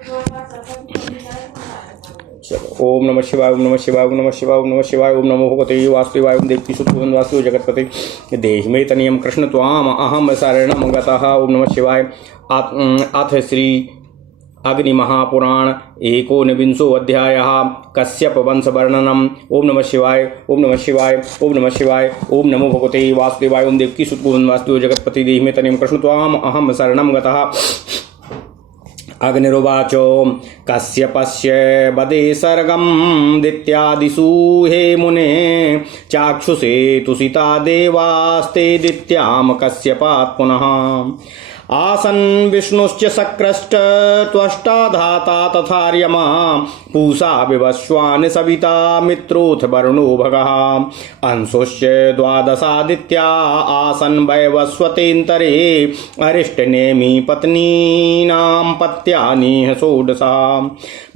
ओम नमः शिवाय, ओम नमः शिवाय, ओम नमः शिवाय, ओम नमः शिवाय, ओम नमो भगवते वासुदेवाय, ओम देवी सुतोन वासुदेव जगत्पते देहि मे तनियम कृष्ण त्वाम अहम शरणं गतः। ओम नमः शिवाय। अथ श्री अग्नि महापुराण एकोनविंशो अध्यायः कश्यप वंश वर्णनम। ओम नमः शिवाय, ओम नमः शिवाय, ओम नमः शिवाय, ओम नमो भगवते वासुदेवाय, ओम देवकी सुतोन वासुदेव जगत्पते देहि मे तनियम कृष्ण त्वाम अहम शरणं गतः। अग्निरुवाच कश्यपस्य वदे सर्गं दित्यादिषु हे मुने चाक्षुषे तुषिता देवास्ते दित्याम कश्यपात् पुनः। आसन् विष्णुश्च शक्रश्च त्वष्टा धाता तथार्यमा पूषा विवस्वान् सविता मित्रोऽथ वरुणो भगः। अंशुश्च द्वादशादित्या आसन् वैवस्वतेऽन्तरे अरिष्टनेमि पत्नीनां पत्यानि षोडशा।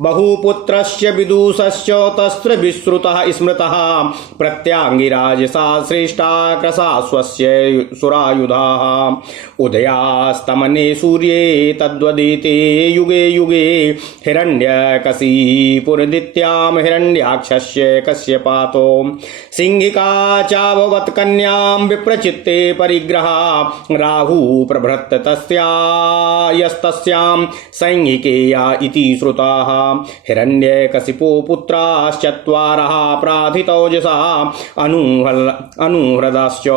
बहुपुत्रस्य विदुषश्च तस्त्र विश्रुतः स्मृतः प्रत्याङ्गिराजसा श्रेष्ठा क्रसाश्वस्य सुरायुधाः। उदयास्तमने सूर्ये तद्वदिते युगे युगे हिरण्यकशिपुरदित्यां हिरण्याक्षस्य कश्यपातो। सिंहिका चाभवत् कन्यां विप्रचित्ते परिग्रहा राहु प्रभृत तस्यां संहिकेया इति श्रुताः। हिरण्यकशिपो पुत्राश्चत्वारः प्राधितौजसा अनुह्रदश्च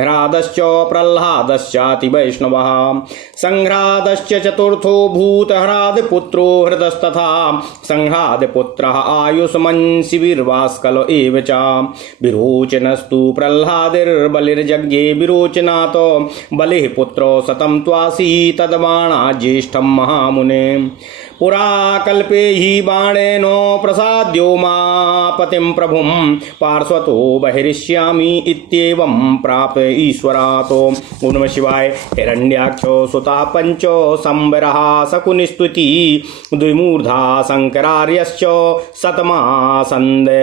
ह्रादश्च प्रह्लादश्चाति वैष्णवः। संह्रादश्च चतुर्थो भूतह्राद पुत्रो हृदस्तथा संह्राद पुत्रः आयुष्मन् शिविर्वास्कल एव च। विरोचनस्तु प्रह्लादिर्बलिर्यज्ञे विरोचनात् बलिः पुत्रो शतं त्वासि तद्बाणा ज्येष्ठं महामुने। पुरा कल्पे हि बाणेनो प्रसाद्यो मापतिं प्रभुं पार्श्वतो बहिरिष्यामि इत्येवं प्राप ईश्वरातो। ओम नमः शिवाय। हिरण्याक्षो सुता पंचो संवरः शकुनिस्तुति द्विमूर्धा शंकरार्यश्च शतमा संदेनुसुतः।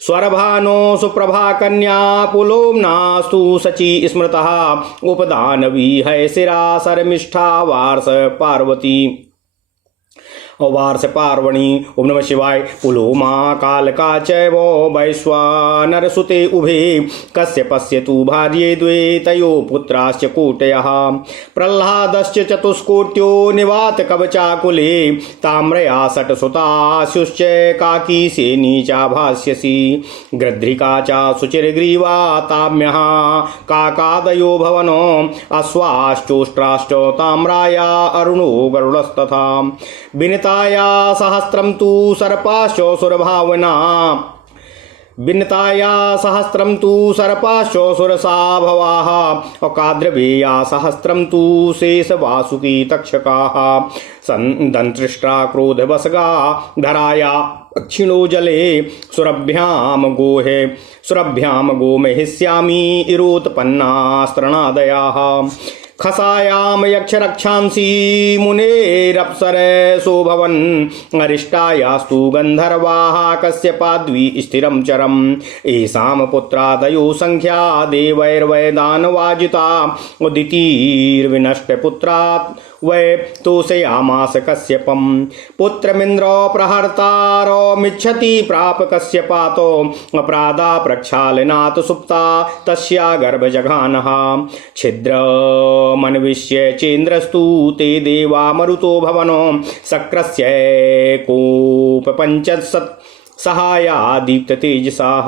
स्वरभानो सुप्रभा कन्या पुलोम्नास्तु शची स्मृतः उपदानवी है शिरा शर्मिष्ठा वार्ष पार्वती वार्ष पार्वणी। ओम नमः शिवाय। पुलोमा कालका चैव वैश्वानरसुते उभे कश्यपस्य तु भार्ये द्वे तयो पुत्राश्च कोटयः। प्रह्लादश्च चतुष्कोट्यो निवात कवचाकुले ताम्रया षट्सुतास्युश्च काकीसेनी चाभास्यसि। गृध्रिका च शुचिर्ग्रीवा ताम्यः काकादयो भवनो अश्वाश्चोष्ट्राश्च ताम्राया अरुणो गरुडस्तथा। विनिताया सहस्रं तु सर्पाश्च सुरभावना विनताया सहस्रं तु सर्पाश्च सुरसा भवाः। अकाद्रवेया सहस्रं तु शेषवासुकी तक्षकाः। दंतृष्ट्रा क्रोधवसगा धराया दक्षिणो जले सुरभ्यां गोमहिष्यामि इरोत्पन्नास्त्रणादयाः। खसायाम यक्ष रक्षांसि मुनेरप्सरसो भवन् अरिष्टायास्तु गंधर्वाः कश्यपाद्वि स्थिरं चरम्। येषां पुत्रादयो संख्या देवैर्वैदानवाजिता उदितिर्विनष्ट पुत्रात् वै तोषयामास कश्यपं। पुत्रमिन्द्र प्रहर्तारमिच्छति प्राप कश्यपातो अपराधा प्रक्षालनात् सुप्ता तस्या गर्भजघानः। छिद्रमन्विष्य चेन्द्रस्तु ते देवा मरुतो भवनो शक्रस्य कोपपञ्चशत् सहाया दीप्त तेजसाः।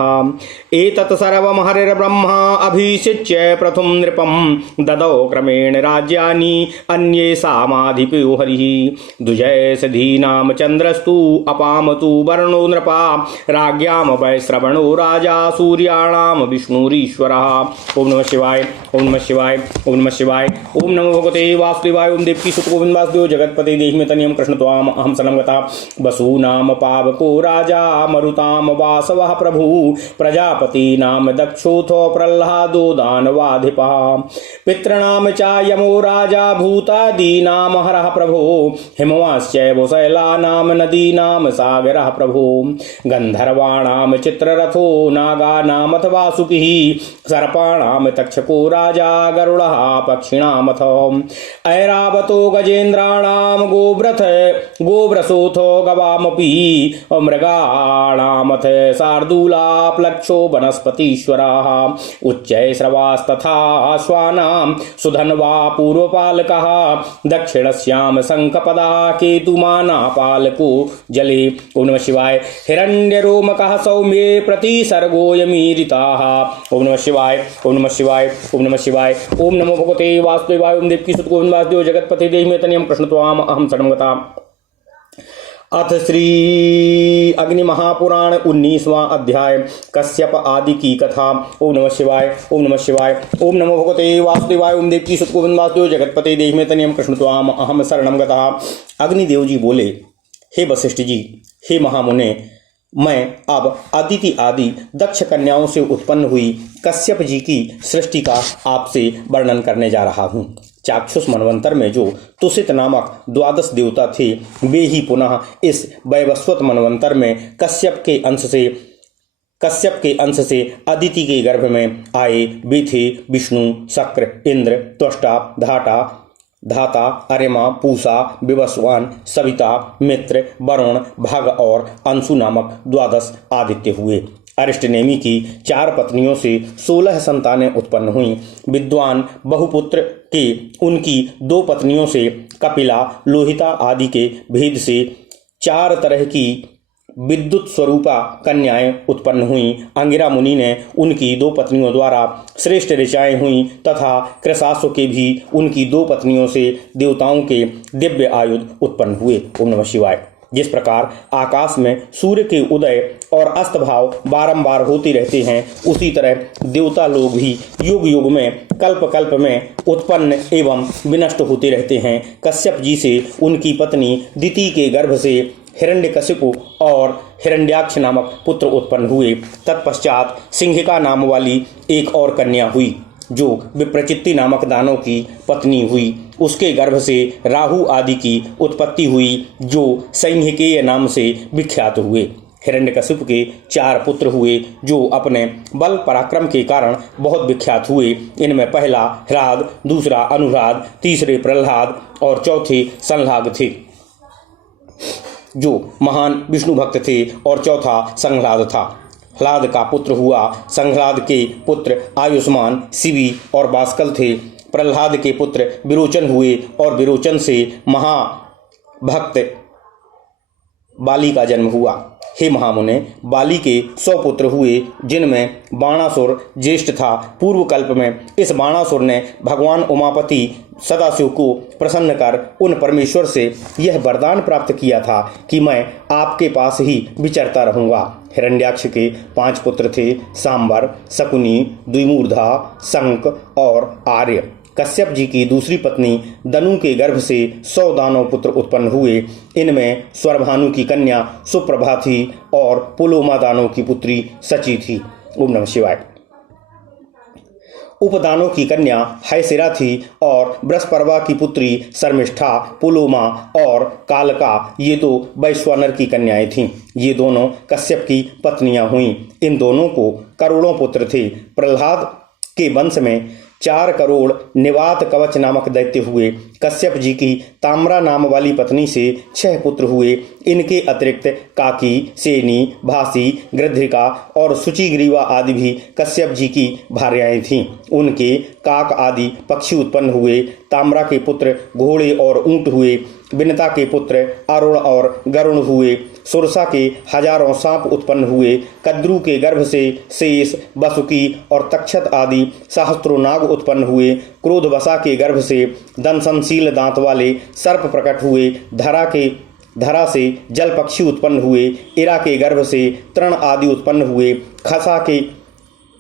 एतत् सर्वं हरिर्ब्रह्मा अभिषिच्य प्रथम नृपं ददौ क्रमेण राज्यानि अन्येषामाधिपो हरिः। द्विजयसधीनां चन्द्रस्तु अपामतु वर्णो नृपा राज्ञां वैश्रवणो राजा सूर्याणां विष्णुरीश्वरः। ओम नमः शिवाय, ओम नमः शिवाय, ओम नमः शिवाय, ओम नमो भगवते वासुदेवाय, ओम देवकी सुत गोविंद वासुदेव जगत्पते देहि मे तनियं कृष्ण त्वाम अहम शरणं गतः। वसूनां पावको राजा मरुतां वासवः प्रभु प्रजापतीनां दक्षोऽथो प्रह्लादो दानवाधिपः। पितॄणां च यमो राजा भूतादीनां हरः प्रभो हिमवाश्चैव शैलानां नदीनां सागरः प्रभो। गन्धर्वाणां चित्ररथो नागानामथ वासुकिः सर्पाणां तक्षको राजा गरुडः पक्षिणां नामथ ऐरावतो गजेन्द्राणां गोव्रसोऽथो गवामपि मृगाणामथ शार्दूलाप्लक्षो वनस्पतीश्वराः उच्चैश्रवास्तथा श्वानां सुधन्वा पूर्वपालकः दक्षिणस्यां शङ्खपदा केतुमानापालको जले। ओम नमः शिवाय। हिरण्यरोमकः सौम्ये प्रतिसर्गोऽयमीरिताः। ओम नमः शिवाय। ओम नमः शिवाय। ओम नमः शिवाय। ओम नमो भगवते वासुदेवाय। ओम देवकी सुत गोविंद वासुदेव जगतपते देहि मे तनियं कृष्ण त्वाम अहम शरणं गता। अथ श्री अग्नि महापुराण 19वां अध्याय कश्यप आदि की कथा। ओम नमः शिवाय। ओम नमः शिवाय। ओम नमो भगवते वासुदेवाय। ओम देवकी सुत गोविंद वासुदेव जगतपते देहि मे तनियं कृष्ण त्वाम अहम शरणं गता। अग्निदेव जी बोले, हे वशिष्ठ जी, हे महामुने, मैं अब अदिति आदि दक्ष कन्याओं से उत्पन्न हुई कश्यप जी की सृष्टि का आपसे वर्णन करने जा रहा हूँ। चाक्षुष मनवंतर में जो तुषित नामक 12 देवता थे, वे ही पुनः इस वैवस्वत मनवंतर में कश्यप के अंश से अदिति के गर्भ में आए। वे थे विष्णु, शक्र, इंद्र, त्वष्टा, धाता, अरिमा, पूषा, विवस्वान, सविता, मित्र, वरुण, भग और अंशु नामक 12 आदित्य हुए। अरिष्टनेमि की 4 पत्नियों से 16 संतानें उत्पन्न हुईं। विद्वान बहुपुत्र के उनकी 2 पत्नियों से कपिला, लोहिता आदि के भेद से 4 तरह की विद्युत स्वरूपा कन्याएं उत्पन्न हुईं। अंगिरा मुनि ने उनकी 2 पत्नियों द्वारा श्रेष्ठ ऋचाएं हुईं तथा कृशासु के भी उनकी 2 पत्नियों से देवताओं के दिव्य आयुध उत्पन्न हुए। ओम नमः शिवाय। जिस प्रकार आकाश में सूर्य के उदय और अस्त भाव बारंबार होते रहते हैं, उसी तरह देवता लोग भी युग युग में कल्प कल्प में उत्पन्न एवं विनष्ट होते रहते हैं। कश्यप जी से उनकी पत्नी दिति के गर्भ से हिरण्यकशिपु और हिरण्याक्ष नामक पुत्र उत्पन्न हुए। तत्पश्चात सिंहिका नाम वाली एक और कन्या हुई, जो विप्रचित्ति नामक दानव की पत्नी हुई। उसके गर्भ से राहु आदि की उत्पत्ति हुई, जो सैंहिकेय नाम से विख्यात हुए। हिरण्यकशिपु के 4 पुत्र हुए, जो अपने बल पराक्रम के कारण बहुत विख्यात हुए। इनमें पहला ह्लाद, दूसरा अनुह्लाद, तीसरे प्रह्लाद और चौथे संह्लाद थे, जो महान विष्णु भक्त थे, और चौथा संह्लाद था। ह्लाद का पुत्र हुआ। संह्लाद के पुत्र आयुष्मान, शिवी और बास्कल थे। प्रह्लाद के पुत्र विरोचन हुए और विरोचन से महाभक्त बाली का जन्म हुआ। हे महामुने, बाली के 100 पुत्र हुए, जिनमें बाणासुर ज्येष्ठ था। पूर्व कल्प में इस बाणासुर ने भगवान उमापति सदाशिव को प्रसन्न कर उन परमेश्वर से यह वरदान प्राप्त किया था कि मैं आपके पास ही विचरता रहूंगा। हिरण्याक्ष के 5 पुत्र थे, सांबर, शकुनी, द्विमूर्धा, शंक और आर्य। कश्यप जी की दूसरी पत्नी दनु के गर्भ से 100 दानव पुत्र उत्पन्न हुए। इनमें स्वरभानु की कन्या सुप्रभा थी और पुलोमा दानव की पुत्री सची थी। ओम नमः शिवाय। उपदानों की कन्या हैसिरा थी और बृहस्पर्वा की पुत्री शर्मिष्ठा, पुलोमा और कालका, ये तो वैश्वानर की कन्याएं थीं। ये दोनों कश्यप की पत्नियां हुईं। इन दोनों को करोड़ों पुत्र थे। प्रह्लाद के वंश में 4 करोड़ निवात कवच नामक दैत्य हुए। कश्यप जी की ताम्रा नाम वाली पत्नी से 6 पुत्र हुए। इनके अतिरिक्त काकी, सेनी, भासी, गृध्रिका और सुचिग्रीवा आदि भी कश्यप जी की भार्याएं थीं। उनके काक आदि पक्षी उत्पन्न हुए। ताम्रा के पुत्र घोड़े और ऊंट हुए। विनता के पुत्र अरुण और गरुण हुए। सुरसा के हजारों सांप उत्पन्न हुए। कद्रु के गर्भ से शेष, वसुकी और तक्षत आदि सहस्त्रों नाग उत्पन्न हुए। क्रोधवसा के गर्भ से दंशनशील दांत वाले सर्प प्रकट हुए। धरा से जल पक्षी उत्पन्न हुए। इरा के गर्भ से तृण आदि उत्पन्न हुए। खसा के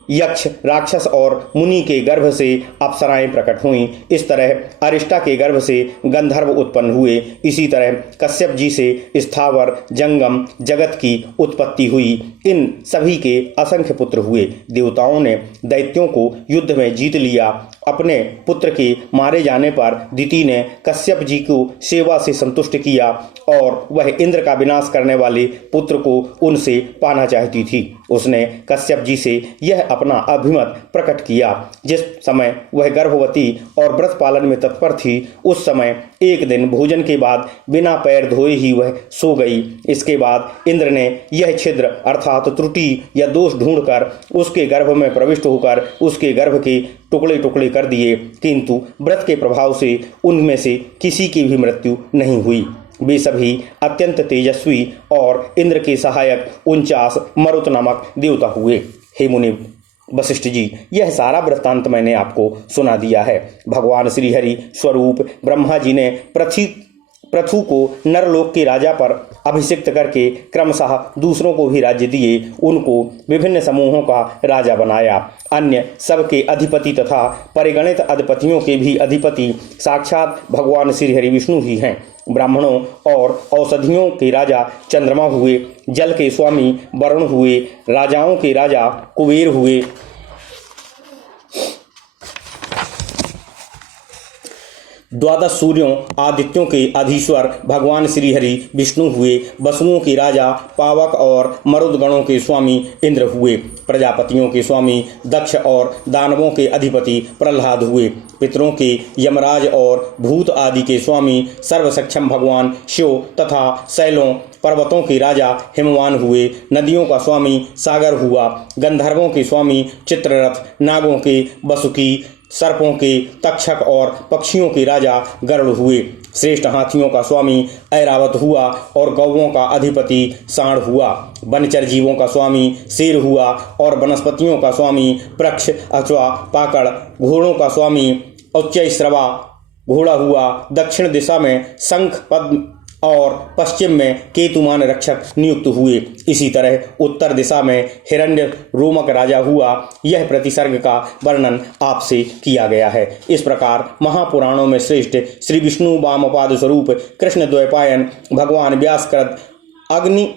यक्ष, राक्षस और मुनि के गर्भ से अप्सराएं प्रकट हुईं। इस तरह अरिष्टा के गर्भ से गंधर्व उत्पन्न हुए। इसी तरह कश्यप जी से स्थावर जंगम जगत की उत्पत्ति हुई। इन सभी के असंख्य पुत्र हुए। देवताओं ने दैत्यों को युद्ध में जीत लिया। अपने पुत्र के मारे जाने पर दिति ने कश्यप जी को सेवा से संतुष्ट किया और वह इंद्र का विनाश करने वाले पुत्र को उनसे पाना चाहती थी। उसने कश्यप जी से यह अपना अभिमत प्रकट किया। जिस समय वह गर्भवती और व्रत पालन में तत्पर थी, उस समय एक दिन भोजन के बाद बिना पैर धोए ही वह सो गई। इसके बाद इंद्र ने यह छिद्र अर्थात त्रुटि या दोष ढूंढकर उसके गर्भ में प्रविष्ट होकर उसके गर्भ के टुकड़े टुकड़े कर दिए, किंतु व्रत के प्रभाव से उनमें से किसी की भी मृत्यु नहीं हुई। वे सभी अत्यंत तेजस्वी और इंद्र के सहायक 49 मरुत नामक देवता हुए। हे मुनि वशिष्ठ जी, यह सारा वृत्तांत मैंने आपको सुना दिया है। भगवान श्रीहरि स्वरूप ब्रह्मा जी ने पृथु को नरलोक के राजा पर अभिषिक्त करके क्रमशः दूसरों को भी राज्य दिए, उनको विभिन्न समूहों का राजा बनाया। अन्य सबके अधिपति तथा परिगणित अधिपतियों के भी अधिपति साक्षात भगवान श्रीहरि विष्णु ही हैं। ब्राह्मणों और औषधियों के राजा चंद्रमा हुए, जल के स्वामी वरुण हुए, राजाओं के राजा कुबेर हुए, द्वादश सूर्यों आदित्यों के अधीश्वर भगवान श्रीहरि विष्णु हुए, वसुओं के राजा पावक और मरुदगणों के स्वामी इंद्र हुए, प्रजापतियों के स्वामी दक्ष और दानवों के अधिपति प्रहलाद हुए, पितरों के यमराज और भूत आदि के स्वामी सर्वसक्षम भगवान शिव तथा शैलों पर्वतों के राजा हिमवान हुए, नदियों का स्वामी सागर हुआ, गंधर्वों के स्वामी चित्ररथ, नागों के वसुकी, सर्पों के तक्षक और पक्षियों के राजा गरुड़ हुए, श्रेष्ठ हाथियों का स्वामी ऐरावत हुआ और गौओं का अधिपति सांड हुआ, वनचर जीवों का स्वामी शेर हुआ और वनस्पतियों का स्वामी वृक्ष अथवा पाकड़, घोड़ों का स्वामी उच्चैश्रवा घोड़ा हुआ, दक्षिण दिशा में शंख पद्म और पश्चिम में केतुमान रक्षक नियुक्त हुए। इसी तरह उत्तर दिशा में हिरण्य रोमक राजा हुआ। यह प्रतिसर्ग का वर्णन आपसे किया गया है। इस प्रकार महापुराणों में श्रेष्ठ श्री विष्णु वामपाद स्वरूप कृष्ण द्वैपायन भगवान व्यासकृत अग्नि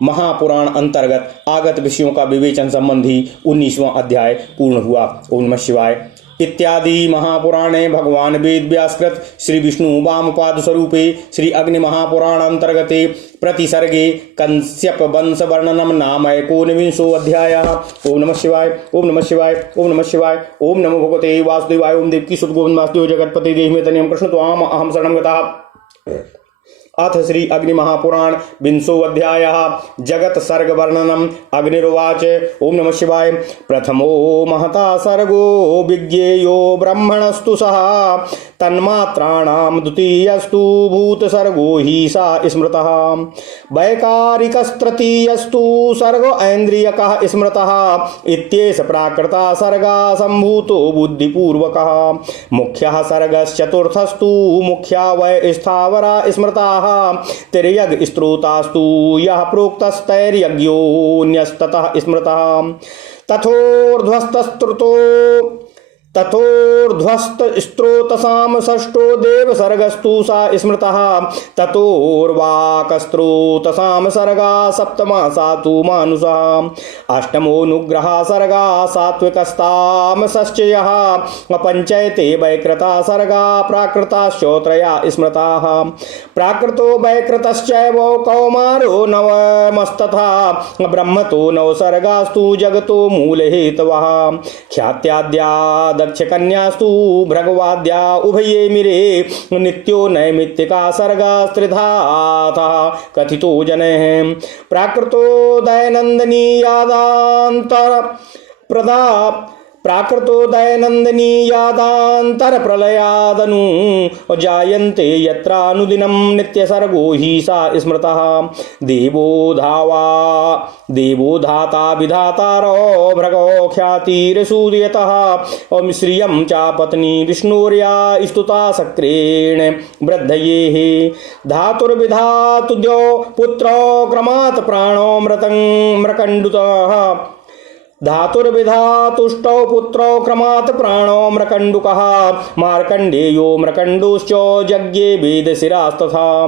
महापुराण अंतर्गत आगत विषयों का विवेचन संबंधी 19वां अध्याय पूर्ण हुआ। ओम नमः शिवाय। इत्यादि महापुराणे भगवान वेद व्यासकृत श्री विष्णु वामपाद स्वरूपे श्री अग्नि महापुराण अंतर्गते प्रतिसर्गे कश्यप वंश वर्णनम नाम एकोनविंशो अध्यायः। ओम नमः शिवाय। ओम नमः शिवाय। ओम नमः शिवाय। ओम नमो भगवते वासुदेवाय। ओम देवकी सुत गोविंद वासुदेव जगतपति देहि में तनियम कृष्ण त्वाम अहम शरणं गतः। अथ श्री अग्नि महापुराण विंशो अध्यायः। जगत सर्ग वर्णनम। अग्निर्वाच। ओम नमः शिवाय। प्रथमो महता सर्गो विज्ञेयो ब्रह्मणस्तु सः तन्मात्राणां द्वितीयस्तु भूत सर्गो हि सा स्मृतः वैकारिकस्तृतीयस्तु सर्गो ऐन्द्रियकः स्मृतः इत्येष प्राकृता सर्गा सम्भूतो बुद्धिपूर्वकः मुख्यः सर्गश्चतुर्थस्तु मुख्या वै स्थावरा स्मृताः तिर्यग स्त्रोतास्तु यः प्रोक्तस्तैर्यज्ञोऽन्यस्ततः स्मृतः तथोर्ध्वस्तस्त्रोतसां षष्ठो देव सर्गस्तु सा स्मृतः ततोर्वाकस्त्रोतसां सर्गा सप्तमा सा तु मानुषा अष्टमोऽनुग्रह सर्गा सात्विकस्तामसश्चयः पंचैते वैकृता सर्गा प्राकृताश्चोत्रया स्मृताः प्राकृतो वैकृतश्चैव कौमारो नवमस्तथा ब्रह्मतो नव सर्गास्तु जगतो मूलहेतवः ख्यात्याद्या दक्ष कन्यास्तु भृगवाद्या उभये मिरे नित्यो नैमित्तिका सर्गा त्रिधाता कथितो जनैः प्राकृतो दैनन्दिनीयादान्तर प्रलयादनु जायन्ते यत्रानुदिनं नित्यसर्गो हि सा स्मृतः देवो धाता विधातारो भृगो ख्यातिरसूर्यतः श्रियं च पत्नी विष्णुर्या स्तुता सक्रेण वृद्धयेः धातुर्विधातुद्यो पुत्रो क्रमात् प्राणो मृकण्डुतः धातुर्विधातुष्टौ पुत्रौ क्रमात् प्राणो मृकण्डुकः मार्कण्डेयो मृकण्डुश्च यज्ञे वेदशिरास्तथा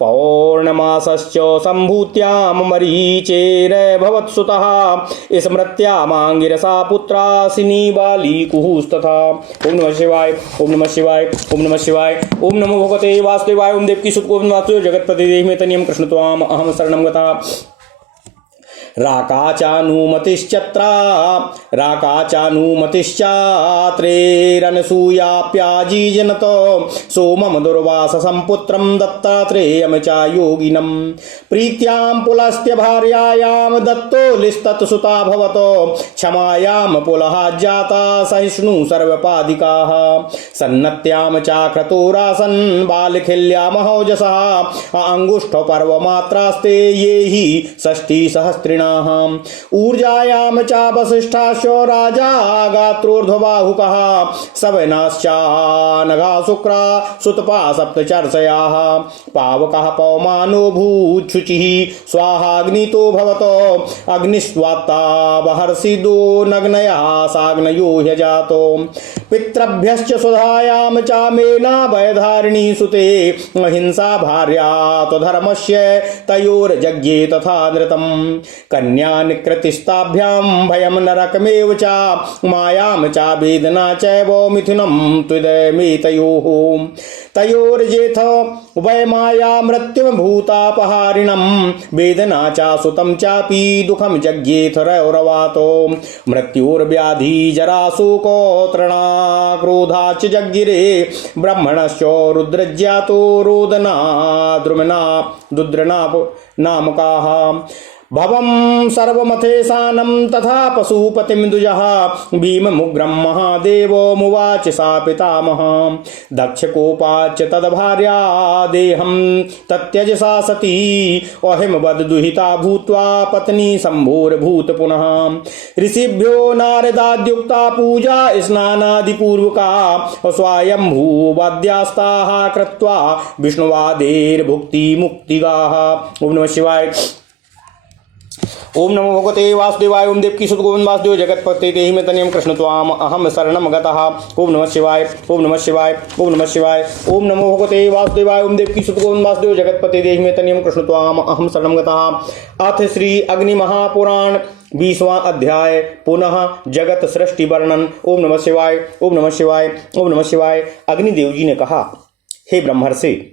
पौर्णमासश्च सम्भूत्यां मरीचेन भवत्सुतः स्मृत्यामाङ्गिरसा पुत्रासिनी बालीकुहुस्तथा। ओम नमः शिवाय। ओम नमः शिवाय। ओम नमः शिवाय। ओम नमो भगवते वासुदेवाय। ओम देवकी सुत गोविंद वासुदेव जगतपति देहि में तनियम कृष्ण त्वाम अहम शरणं गतः। राकाचानुमतिश्चत्रा राकाचानुमतिश्चात्रेरनसूयाप्याजीजनतो सोमम दुर्वाससं पुत्रं दत्तात्रेयं च योगिनं प्रीत्यां पुलस्त्य भार्यायां दत्तो लिस्तत्सुता भवतो क्षमायां पुलः जाता सहिष्णु सर्वपादिकाः सन्नत्यां चाक्रतुरासन् बालखिल्यामहौजसः अंगुष्ठ पर्वमात्रास्ते ये हि षष्टिसहस्रिणाः ऊर्जायां च वसिष्ठाश्च राजा गात्रोर्ध्वबाहुकः सवनाश्चानघा शुक्रा सुतपा सप्तचर्षयाः पावकः पवमानो भूच्छुचिः स्वाहाग्नितो भवतो अग्निस्वात्ता बहर्षिदो नग्नया साग्नयो ह्यजातो पितृभ्यश्च सुधायां च मेना वैधारिणी सुते हिंसा भार्या धर्मस्य तयोर्यज्ञे तथा नृतं कन्या निकृतिस्ताभ्यां भयं नरकमेव च मायां च वेदना चैव मिथुनं त्विदमेतयोः तयोर्जेथ वै माया मृत्युं भूतापहारिणं वेदना च सुतं चापि दुःखं यज्ञेथ रौरवातो मृत्योर्व्याधि जरा शोको तृणा क्रोधाच्च जज्ञिरे ब्रह्मणश्च रुद्रज्ञातो रोदना द्रुमना दुद्रना नामकाः भवं सर्वमथेशानं तथा पशुपतिमिन्दुजः भीममुग्रं महादेवो मुवाच सा पितामह दक्षकोपाच्च तद्भार्या देहं तत्यजसा सती अहिमवद्दुहिता भूत्वा पत्नी सम्भोरभूत पुनः ऋषिभ्यो नारदाद्युक्ता पूजा स्नानादिपूर्वका स्वायंभूवाद्यास्ताः कृत्वा विष्णुवादेर्भुक्तिमुक्तिगाः। ओम नमः शिवाय। ओम नमो भगवते वासुदेवाय। ओम देवकी सुत गोविंद वासुदेव जगतपते देहि में तनियम कृष्ण त्वाम अहम शरणम गतः। ओम नमः शिवाय। ओम नमः शिवाय। ओम नमः शिवाय। ओम नमो भगवते वासुदेवाय। ओम देवकी सुत गोविंद वासुदेव जगतपते देहि में तनियम कृष्ण त्वाम अहम शरणम गतः। अथ श्री अग्नि महापुराण 20वां अध्याय पुनः जगत सृष्टि वर्णन। ओम नमः शिवाय। ओम नमः शिवाय। ओम नमः शिवाय। अग्निदेव जी ने कहा, हे ब्रह्मर्षि,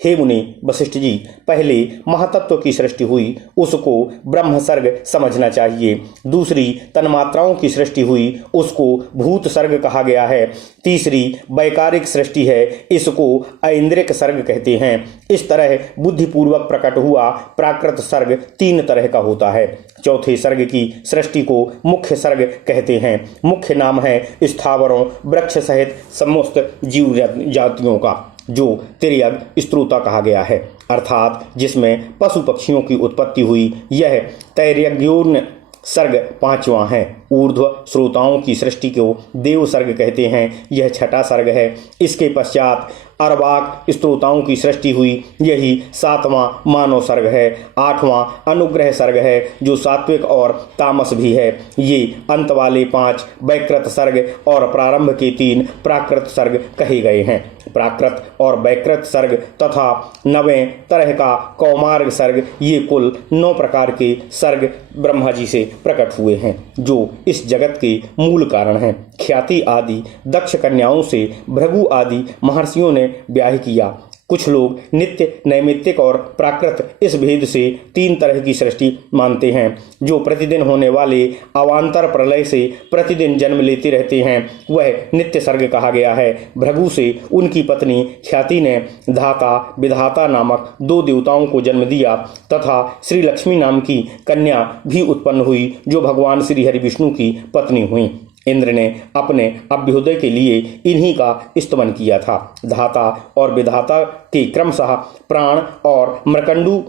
हे मुनि वशिष्ठ जी, पहले महातत्व की सृष्टि हुई, उसको ब्रह्म सर्ग समझना चाहिए। दूसरी तन्मात्राओं की सृष्टि हुई, उसको भूत सर्ग कहा गया है। तीसरी वैकारिक सृष्टि है, इसको ऐन्द्रिक सर्ग कहते हैं। इस तरह बुद्धिपूर्वक प्रकट हुआ प्राकृत सर्ग 3 तरह का होता है। चौथे सर्ग की सृष्टि को मुख्य सर्ग कहते हैं। मुख्य नाम है स्थावरों वृक्ष सहित समस्त जीव जातियों का, जो तिर्यक स्त्रोता कहा गया है, अर्थात जिसमें पशु पक्षियों की उत्पत्ति हुई। यह तैर्यज्ञोन सर्ग 5वां है। ऊर्ध्व श्रोताओं की सृष्टि को देव सर्ग कहते हैं, यह 6ठा सर्ग है। इसके पश्चात अर्वाक स्त्रोताओं की सृष्टि हुई, यही 7वां मानव सर्ग है। 8वां अनुग्रह सर्ग है, जो सात्विक और तामस भी है। ये अंत वाले 5 वैकृत सर्ग और प्रारंभ के 3 प्राकृत सर्ग कहे गए हैं। प्राकृत और वैकृत सर्ग तथा 9वें तरह का कौमार्ग सर्ग, ये कुल 9 प्रकार के सर्ग ब्रह्मा जी से प्रकट हुए हैं, जो इस जगत के मूल कारण हैं। ख्याति आदि दक्ष कन्याओं से भृगु आदि महर्षियों ने ब्याह किया। कुछ लोग नित्य, नैमित्तिक और प्राकृत इस भेद से 3 तरह की सृष्टि मानते हैं, जो प्रतिदिन होने वाले अवान्तर प्रलय से प्रतिदिन जन्म लेते रहते हैं। वह नित्य सर्ग कहा गया है। भृगु से उनकी पत्नी ख्याति ने धाता विधाता नामक 2 देवताओं को जन्म दिया तथा श्री लक्ष्मी नाम की कन्या भी उत्पन्न हुई, जो भगवान श्री हरि विष्णु की पत्नी हुई। इंद्र ने अपने अभ्युदय के लिए इन्हीं का स्तमन किया था। धाता और विधाता के क्रमशः प्राण और मृकंडू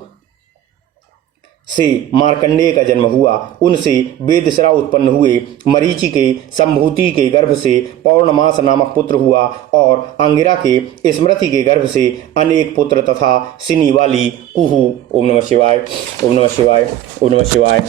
से मार्कंडेय का जन्म हुआ। उनसे वेदश्रा उत्पन्न हुए। मरीचि के संभूति के गर्भ से पौर्णमास नामक पुत्र हुआ और अंगिरा के स्मृति के गर्भ से अनेक पुत्र तथा सिनी वाली कुहू, ओम नमः शिवाय, ओम नमः शिवाय, ओम नमः शिवाय,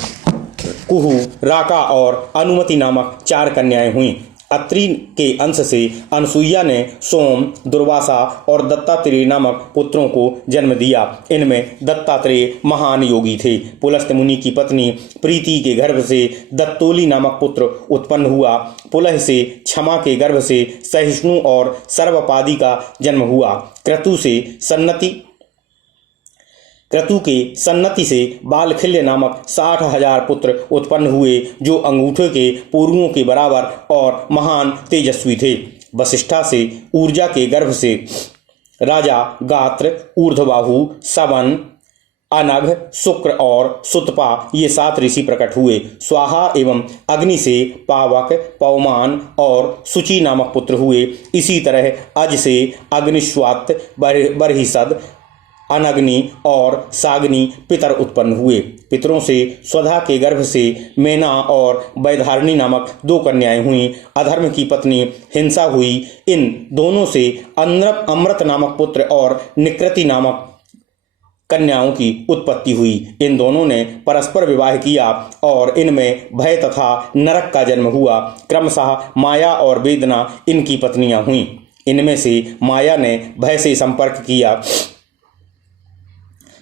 कुहू, राका और अनुमति नामक 4 कन्याएं हुईं। अत्रि के अंश से अनसुईया ने सोम, दुर्वासा और दत्तात्रेय नामक पुत्रों को जन्म दिया। इनमें दत्तात्रेय महान योगी थे। पुलस्त मुनि की पत्नी प्रीति के गर्भ से दत्तोली नामक पुत्र उत्पन्न हुआ। पुलह से क्षमा के गर्भ से सहिष्णु और सर्वपादी का जन्म हुआ। क्रतु से सन्नति क्रतु के सन्नति से बालखिल्य नामक 60,000 पुत्र उत्पन्न हुए, जो अंगूठे के पुरुओं के बराबर और महान तेजस्वी थे। वशिष्ठा से ऊर्जा के गर्भ से राजा गात्र, ऊर्ध्वबाहु, सवन, अनघ, शुक्र और सुतपा ये 7 ऋषि प्रकट हुए। स्वाहा एवं अग्नि से पावक, पवमान और सुचि नामक पुत्र हुए। इसी तरह अज से अग्निश्वात, बरहिसद, अनग्नि और साग्नि पितर उत्पन्न हुए। पितरों से स्वधा के गर्भ से मेना और वैधारणी नामक 2 कन्याएं हुई। अधर्म की पत्नी हिंसा हुई। इन दोनों से अमृत नामक पुत्र और निकृति नामक कन्याओं की उत्पत्ति हुई। इन दोनों ने परस्पर विवाह किया और इनमें भय तथा नरक का जन्म हुआ। क्रमशः माया और वेदना इनकी पत्नियां हुईं। इनमें से माया ने भय से संपर्क किया,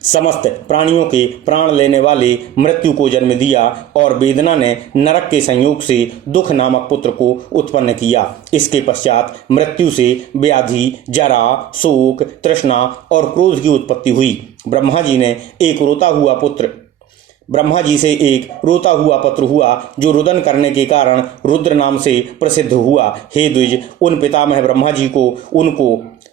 समस्त प्राणियों के प्राण लेने वाले मृत्यु को जन्म दिया, और वेदना ने नरक के संयोग से दुख नामक पुत्र को उत्पन्न किया। इसके पश्चात मृत्यु से व्याधि, जरा, शोक, तृष्णा और क्रोध की उत्पत्ति हुई। ब्रह्मा जी से एक रोता हुआ पुत्र हुआ, जो रुदन करने के कारण रुद्र नाम से प्रसिद्ध हुआ। हे द्विज, उन पितामह ब्रह्मा जी को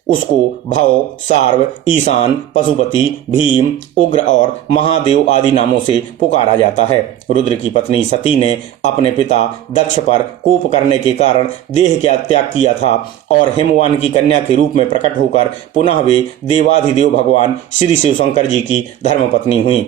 उसको भव, सार्व, ईशान, पशुपति, भीम, उग्र और महादेव आदि नामों से पुकारा जाता है। रुद्र की पत्नी सती ने अपने पिता दक्ष पर कोप करने के कारण देह का त्याग किया था और हिमवान की कन्या के रूप में प्रकट होकर पुनः वे देवाधिदेव भगवान श्री शिवशंकर जी की धर्मपत्नी हुई।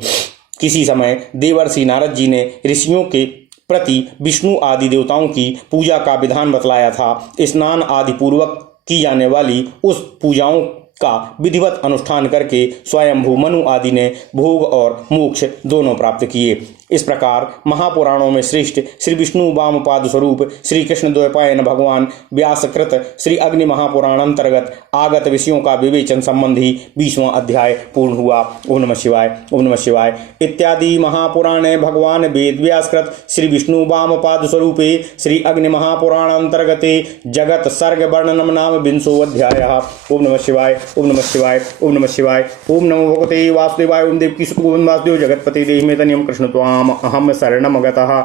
किसी समय देवर्षि नारद जी ने ऋषियों के प्रति विष्णु आदि देवताओं की पूजा का विधान बतलाया था। स्नान आदि पूर्वक की जाने वाली उस पूजाओं का विधिवत अनुष्ठान करके स्वयंभू मनु आदि ने भोग और मोक्ष दोनों प्राप्त किए। इस प्रकार महापुराणों में श्रेष्ठ श्री विष्णु वामपाद स्वरूप श्री कृष्ण द्वैपायन भगवान व्यासकृत श्री अग्नि महापुराण अंतर्गत आगत विषयों का विवेचन संबंधी 20वां अध्याय पूर्ण हुआ। ओम नमः शिवाय, ओम नमः शिवाय। इत्यादि महापुराणे भगवान वेद व्यासकृत श्री विष्णु वामपाद स्वरूपे श्री अग्नि महापुराण अंतर्गते जगत सर्ग वर्णनम नाम 20वां अध्यायः। ओम नमः शिवाय, ओम नमः शिवाय, ओम नमः शिवाय। ओम नमो भगवते वासुदेवाय। ओम देवकी सुत गोविंद वासुदेव जगतपति देहि में तनियम कृष्ण त्वाम अहम शरणम गतः।